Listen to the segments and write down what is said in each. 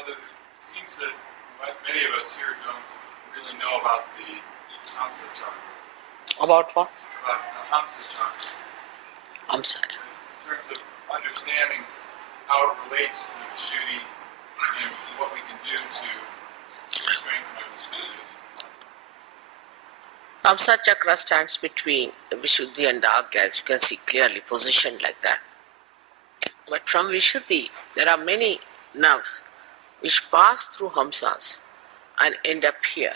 Although it seems that many of us here don't really know about the Hamsa chakra. About what? About the Hamsa chakra. Hamsa. In terms of understanding how it relates to the Vishuddhi and what we can do to strengthen our Vishuddhi. Hamsa chakra stands between the Vishuddhi and the Agya, as you can see clearly, positioned like that. But from Vishuddhi, there are many nerves which pass through Hamsas and end up here.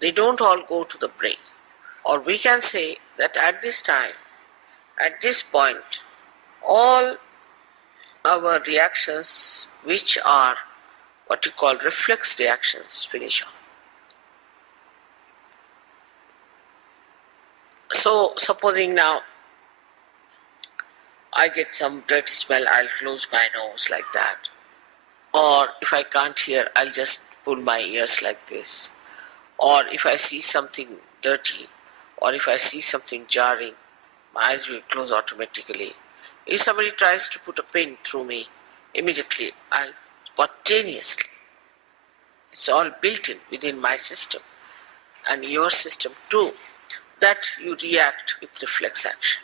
They don't all go to the brain. Or we can say that at this time, at this point, all our reactions, which are what you call reflex reactions, finish off. So, supposing now I get some dirty smell, I'll close my nose like that. Or if I can't hear, I'll just pull my ears like this. Or if I see something dirty, or if I see something jarring, my eyes will close automatically. If somebody tries to put a pin through me, immediately I'll spontaneously. It's all built in within my system and your system too, that you react with reflex action.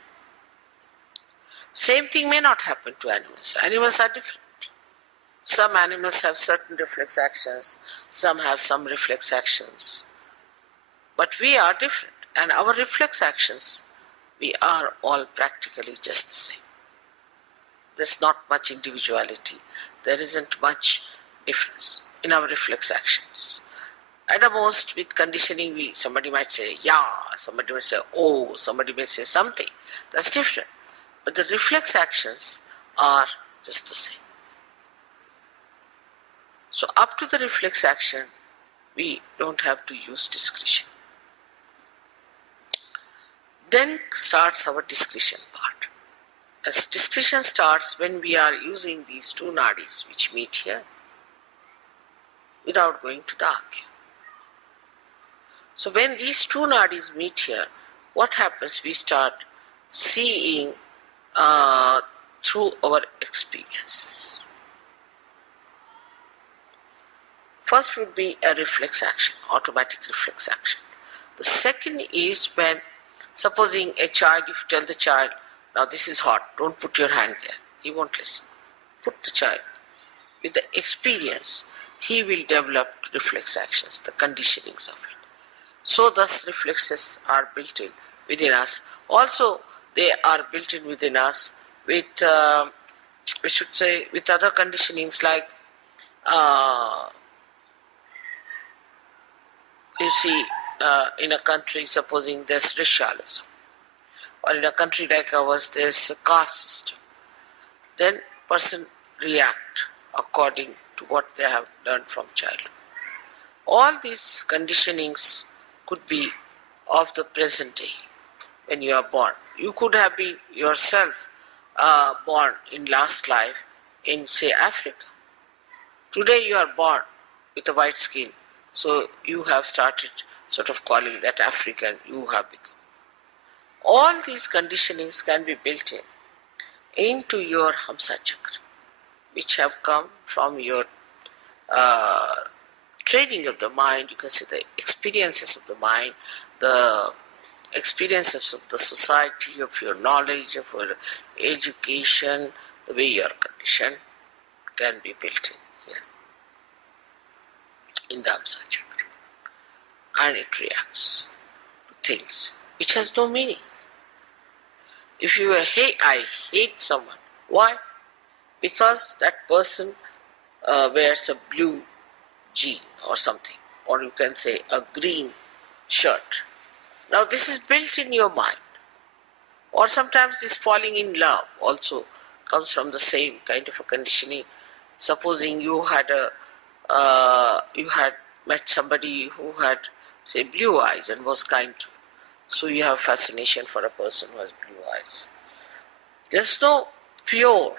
Same thing may not happen to animals. Animals are different. Some animals have certain reflex actions, some have some reflex actions. But we are different, and our reflex actions, we are all practically just the same. There's not much individuality. There isn't much difference in our reflex actions. At the most, with conditioning, somebody might say, yeah, somebody might say, oh, somebody may say something. That's different. But the reflex actions are just the same. So up to the reflex action, we don't have to use discretion. Then starts our discretion part. As discretion starts when we are using these two nadis which meet here without going to the Agya. So when these two nadis meet here, what happens? We start seeing through our experiences. First would be a reflex action, automatic reflex action. The second is when, supposing a child, if you tell the child, now this is hot, don't put your hand there, he won't listen. Put the child. With the experience, he will develop reflex actions, the conditionings of it. So thus reflexes are built in within us. Also, they are built in within us with, we should say, with other conditionings like, you see, in a country, supposing there's racialism, or in a country like ours, there's a caste system, then person react according to what they have learned from childhood. All these conditionings could be of the present day when you are born. You could have been yourself born in last life in, say, Africa. Today you are born with a white skin, so you have started sort of calling that African you have become. All these conditionings can be built into your Hamsa chakra, which have come from your training of the mind. You can see the experiences of the mind, the experiences of the society, of your knowledge, of your education, the way you are conditioned can be built in here, in the Hamsa chakra. And it reacts to things which has no meaning. If you I hate someone. Why? Because that person wears a blue jean or something, or you can say a green shirt. Now this is built in your mind. Or sometimes this falling in love also comes from the same kind of a conditioning. Supposing you had met somebody who had, say, blue eyes and was kind to you. So you have fascination for a person who has blue eyes. There's no pure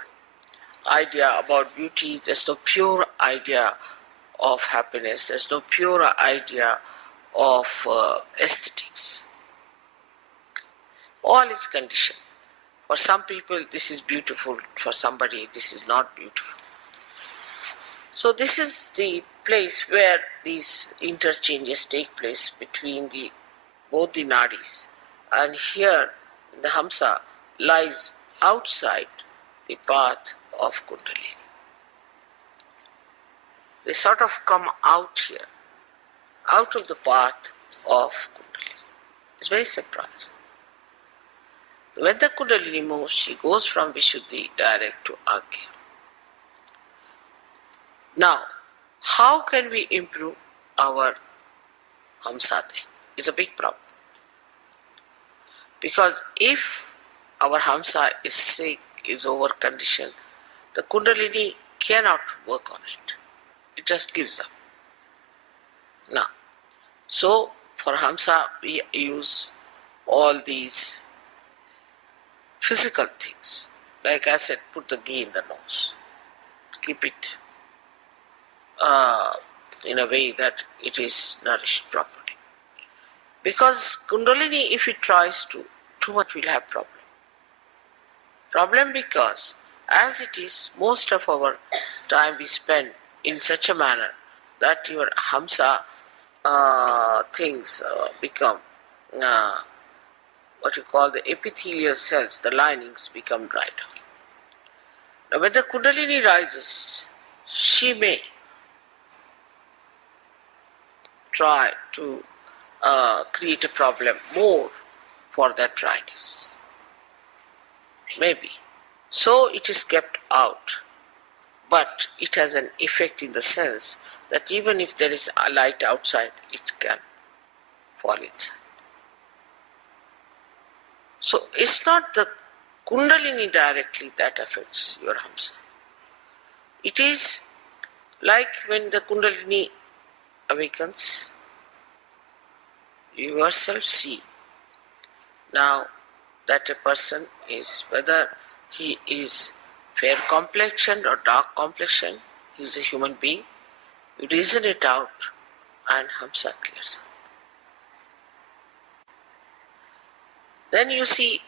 idea about beauty, there's no pure idea of happiness, there's no pure idea of aesthetics. All is conditioned. For some people this is beautiful, for somebody this is not beautiful. So this is the place where these interchanges take place between both the nadis. And here the Hamsa lies outside the path of Kundalini. They sort of come out here, out of the path of Kundalini. It's very surprising. When the Kundalini moves, she goes from Vishuddhi direct to Agya. Now, how can we improve our Hamsadeh? Is a big problem. Because if our Hamsa is sick, is over-conditioned, the Kundalini cannot work on it. It just gives up. Now, so for Hamsa, we use all these physical things. Like I said, put the ghee in the nose. Keep it in a way that it is nourished properly. Because Kundalini, if it tries to, too much will have problem. Problem because, as it is, most of our time we spend in such a manner that your Hamsa things become what you call the epithelial cells, the linings become dried up. Now when the Kundalini rises, she may try to create a problem more for that dryness. Maybe. So it is kept out, but it has an effect in the sense that even if there is a light outside, it can fall inside. So it's not the Kundalini directly that affects your Hamsa. It is like when the Kundalini awakens, you yourself see now that a person is, whether he is fair complexioned or dark complexioned, he is a human being. You reason it out and Hamsa clears out. Then you see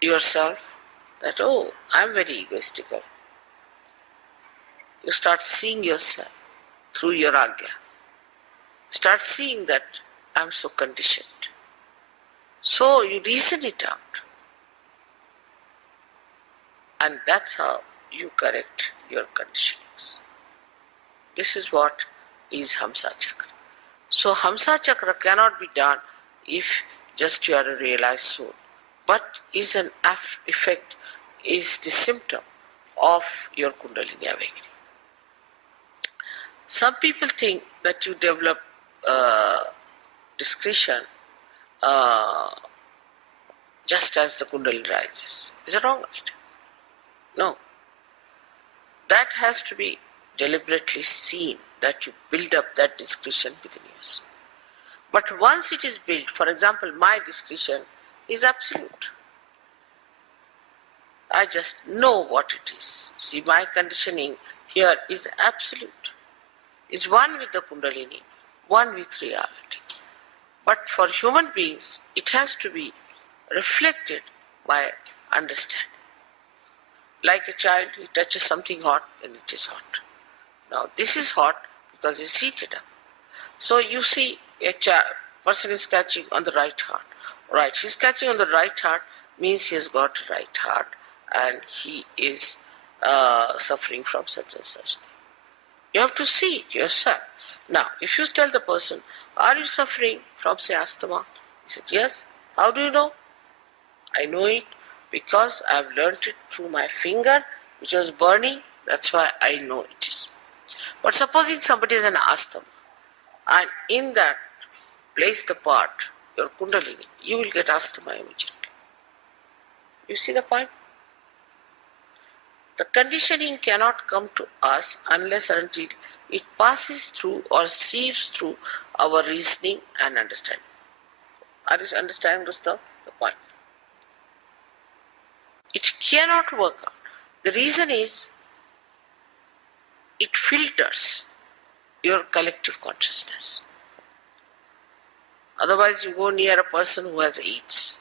yourself that, oh, I am very egoistical. You start seeing yourself through your Agya. Start seeing that I am so conditioned. So you reason it out. And that's how you correct your conditionings. This is what is Hamsa Chakra. So Hamsa Chakra cannot be done if just you are a realized soul, but is an effect, is the symptom of your Kundalini awakening. Some people think that you develop discretion just as the Kundalini rises. Is it wrong? No. That has to be deliberately seen, that you build up that discretion within yourself. But once it is built, for example, my discretion is absolute. I just know what it is. See, my conditioning here is absolute. Is one with the Kundalini, one with reality. But for human beings, it has to be reflected by understanding. Like a child, he touches something hot and it is hot. Now this is hot because it's heated up. So you see a person is catching on the right heart. Right, he's catching on the right heart means he has got a right heart and he is suffering from such and such thing. You have to see it yourself. Now, if you tell the person, are you suffering from, say, asthma? He said, yes. How do you know? I know it because I have learnt it through my finger, which was burning. That's why I know it is. But supposing somebody has an asthma, and in that place the part, your Kundalini, you will get asthma immediately. You see the point? The conditioning cannot come to us unless and until it passes through or sieves through our reasoning and understanding. Are you understanding the point? It cannot work out. The reason is it filters your collective consciousness. Otherwise you go near a person who has AIDS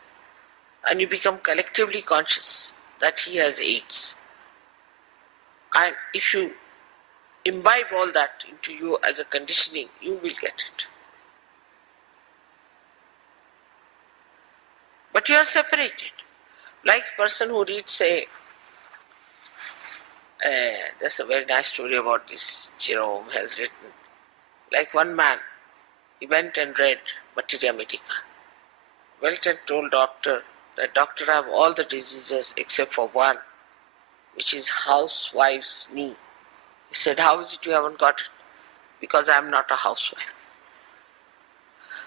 and you become collectively conscious that he has AIDS. And if you imbibe all that into you as a conditioning, you will get it. But you are separated. Like a person who reads, say, there's a very nice story about this, Jerome has written. Like one man, he went and read Materia Medica. Went and told doctor that, doctor, I have all the diseases except for one, which is housewife's knee. He said, how is it you haven't got it? Because I am not a housewife.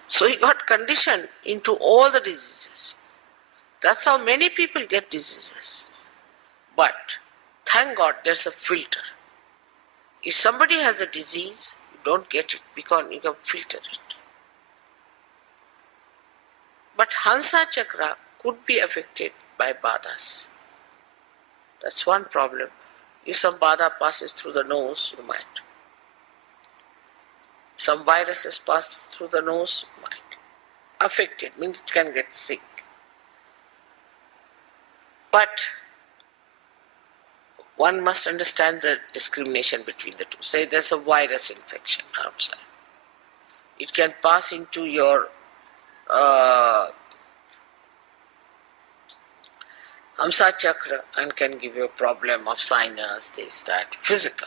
So he got conditioned into all the diseases. That's how many people get diseases. But thank God there's a filter. If somebody has a disease, you don't get it because you can filter it. But Hansa Chakra could be affected by badhas. That's one problem. If some badha passes through the nose, you might. Some viruses pass through the nose, you might. Affected means it can get sick. But one must understand the discrimination between the two. Say there's a virus infection outside. It can pass into your Hamsa Chakra and can give you a problem of sinus, this, that, physical.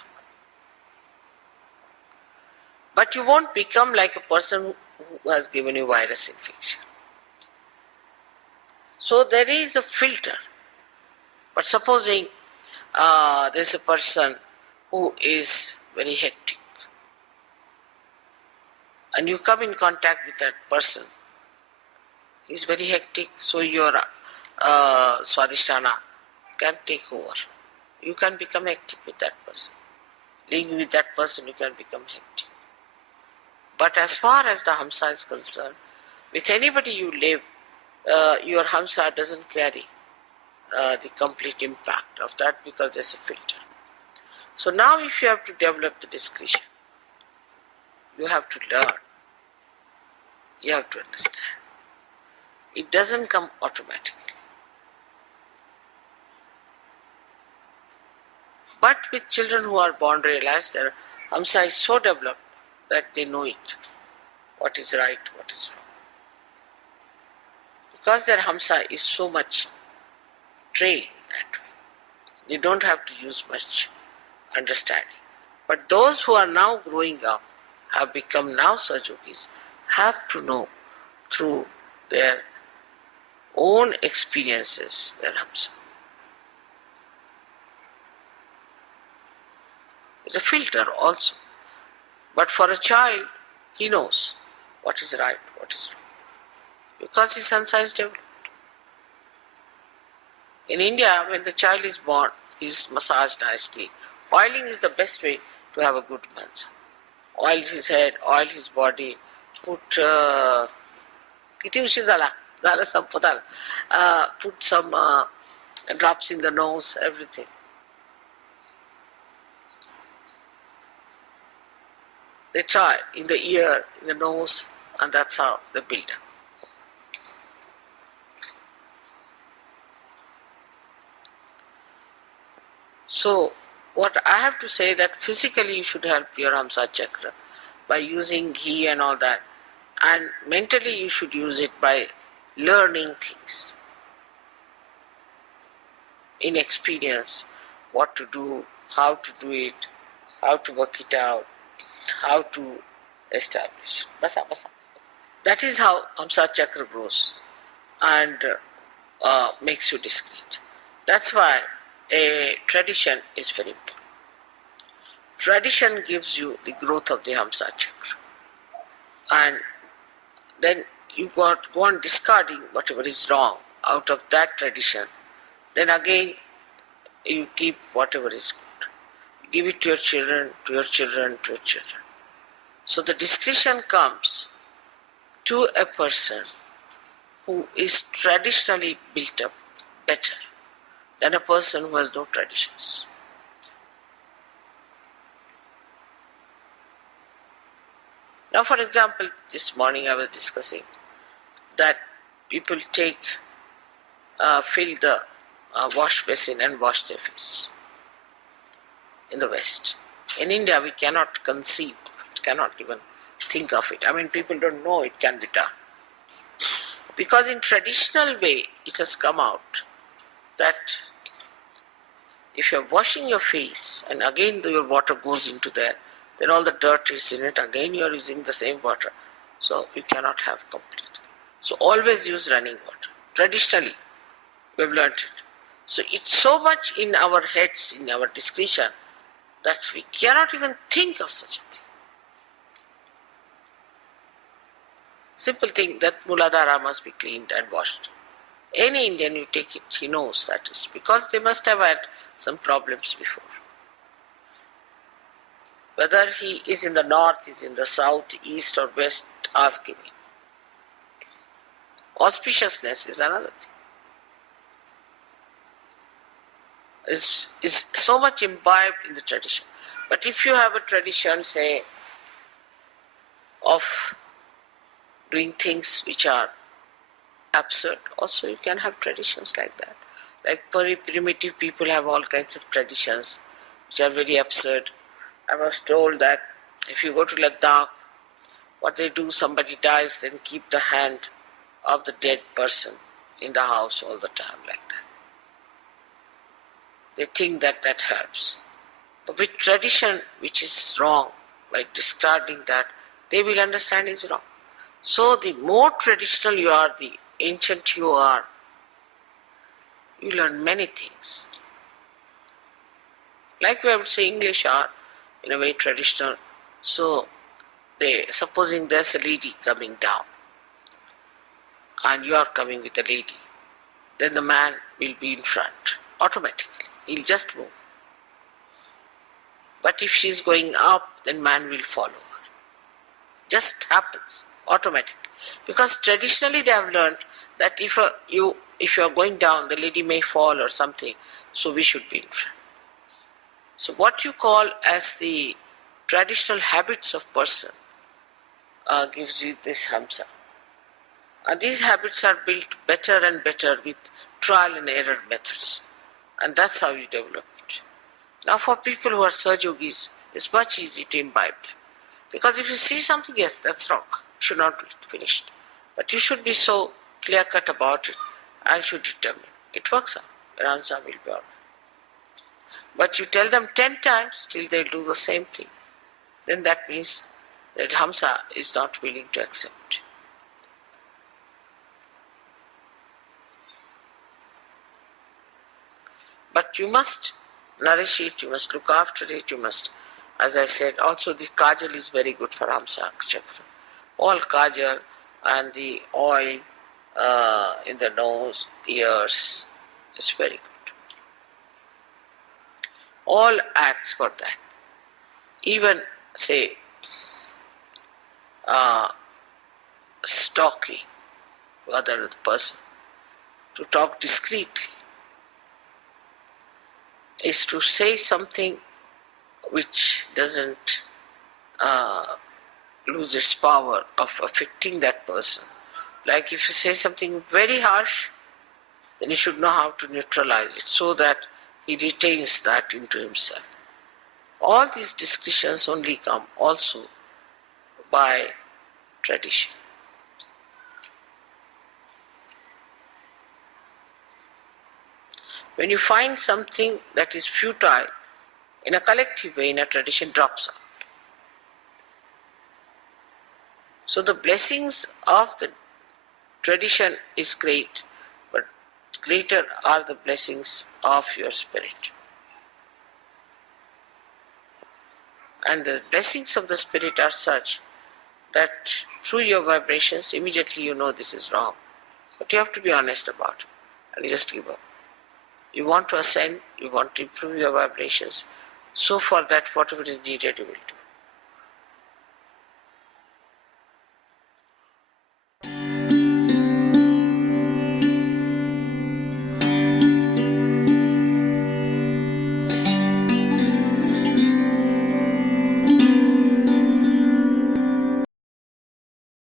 But you won't become like a person who has given you virus infection. So there is a filter. But supposing there's a person who is very hectic and you come in contact with that person, he's very hectic, so your Swadhisthana can take over. You can become hectic with that person. Living with that person, you can become hectic. But as far as the Hamsa is concerned, with anybody you live, your Hamsa doesn't carry the complete impact of that because there's a filter. So now if you have to develop the discretion, you have to learn. You have to understand. It doesn't come automatically. But with children who are born realized, their Hamsa is so developed that they know it. What is right, what is wrong. Because their Hamsa is so much trained that way. They don't have to use much understanding. But those who are now growing up, have become now Sahajogis, have to know through their own experiences their Hamsa. It's a filter also. But for a child, he knows what is right, what is wrong. Because his Hamsa is developed. In India, when the child is born, he is massaged nicely. Oiling is the best way to have a good Hamsa. Oil his head, oil his body, put put some drops in the nose, everything. They try in the ear, in the nose, and that's how they build up. So, what I have to say that physically you should help your Hamsa Chakra by using ghee and all that. And mentally you should use it by learning things. In experience, what to do, how to do it, how to work it out, how to establish. That is how Hamsa Chakra grows and makes you discreet. That's why a tradition is very important. Tradition gives you the growth of the Hamsa Chakra. And then you go on discarding whatever is wrong out of that tradition. Then again, you keep whatever is good. You give it to your children, to your children, to your children. So the discretion comes to a person who is traditionally built up better than a person who has no traditions. Now, for example, this morning I was discussing that people fill the wash basin and wash their face in the West. In India, we cannot conceive of it, cannot even think of it. I mean, people don't know it can be done. Because in traditional way, it has come out that if you're washing your face and again your water goes into there, then all the dirt is in it, again you're using the same water. So you cannot have complete. So always use running water. Traditionally, we've learnt it. So it's so much in our heads, in our discretion, that we cannot even think of such a thing. Simple thing that Muladhara must be cleaned and washed. Any Indian you take it, he knows that is because they must have had some problems before. Whether he is in the north, is in the south, east or west, ask him. Auspiciousness is another thing. Is so much imbibed in the tradition. But if you have a tradition, say, of doing things which are absurd, also you can have traditions like that. Like very primitive people have all kinds of traditions which are very absurd. I was told that if you go to Ladakh, what they do, somebody dies, then keep the hand of the dead person in the house all the time like that. They think that that helps. But with tradition which is wrong, by discarding that, they will understand is wrong. So the more traditional you are, the ancient you are, you learn many things. Like we would say, English are in a way traditional. So supposing there's a lady coming down and you are coming with a lady, then the man will be in front automatically. He'll just move. But if she's going up, then man will follow her. Just happens automatically. Because traditionally they have learned that if you are going down, the lady may fall or something, so we should be in front. So what you call as the traditional habits of person gives you this hamsa. And these habits are built better and better with trial and error methods. And that's how you develop it. Now for people who are Sahaja Yogis, it's much easier to imbibe them. Because if you see something, yes, that's wrong, it should not be finished. But you should be so clear-cut about it and should determine. It works out. Your answer will be all right. But you tell them 10 times, still they'll do the same thing. Then that means that Hamsa is not willing to accept. But you must nourish it, you must look after it, you must, as I said, also the kajal is very good for Hamsa chakra. All kajal and the oil in the nose, ears is very good. All acts for that. Even, say, stalking other person, to talk discreetly, is to say something which doesn't lose its power of affecting that person. Like if you say something very harsh, then you should know how to neutralize it so that he retains that into himself. All these discussions only come also by tradition. When you find something that is futile, in a collective way, in a tradition, drops out. So the blessings of the tradition is great, but greater are the blessings of your spirit. And the blessings of the spirit are such that through your vibrations, immediately you know this is wrong. But you have to be honest about it, and you just give up. You want to ascend, you want to improve your vibrations. So for that, whatever is needed, you will do.